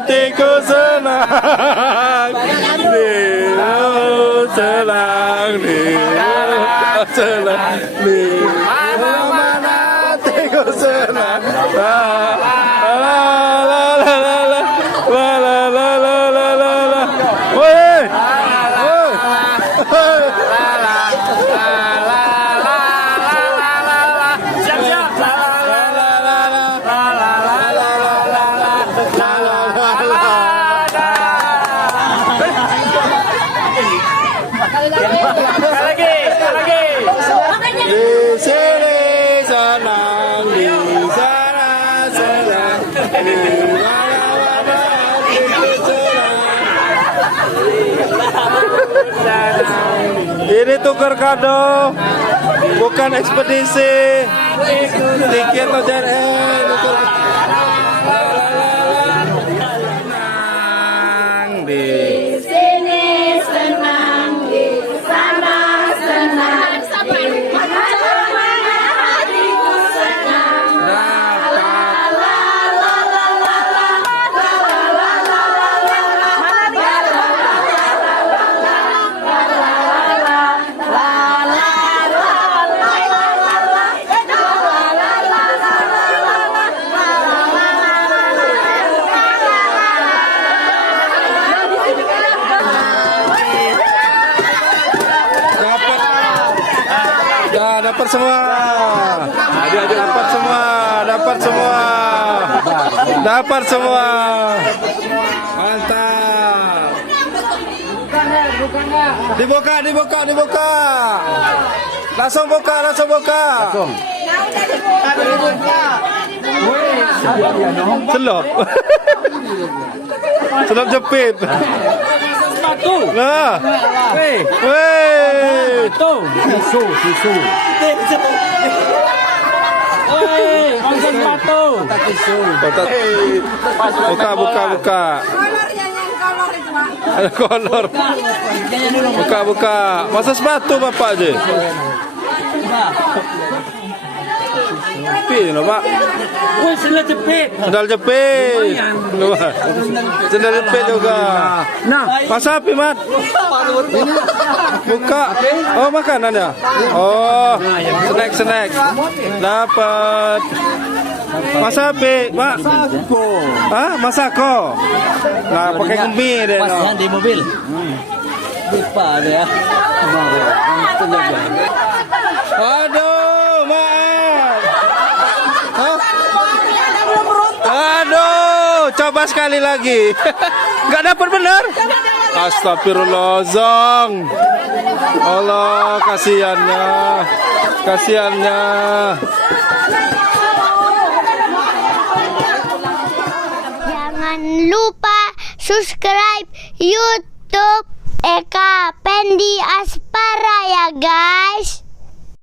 hatiku senang, senang, senang, mana hatiku senang. Di sini senang, di sana senang, di mana-mana hatiku senang. Ini tukar kado, bukan ekspedisi. Tiket aja senang di sini senang, di sana senang, di mana hatiku senang. Dapat semua. Dapat semua. Dapat semua. Dapat semua. Mantap. Dibuka, dibuka, dibuka. Langsung buka, langsung buka. Selop. Selop jepit. Nah. Weh. Tisu. Langsung sepatu. Buka. Ada kolor. Buka. Masa sepatu bapak je. Tapi no pak. Woi, sendal jepit. Sendal jepit. Sendal jepit juga. Nah, Masa api mat. Buka. Oh makanan ya. Oh snack. Dapat. Masa api pak. Hah masako. Nah pakai gemi deh. pas No. yang di mobil. Lupa ada ya. Aduh, maaf. Hah? Aduh, coba sekali lagi. Nggak dapat benar. Astagfirullah, Zong. Allah, kasihannya. Jangan lupa subscribe YouTube Eka Pendi Aspara ya guys.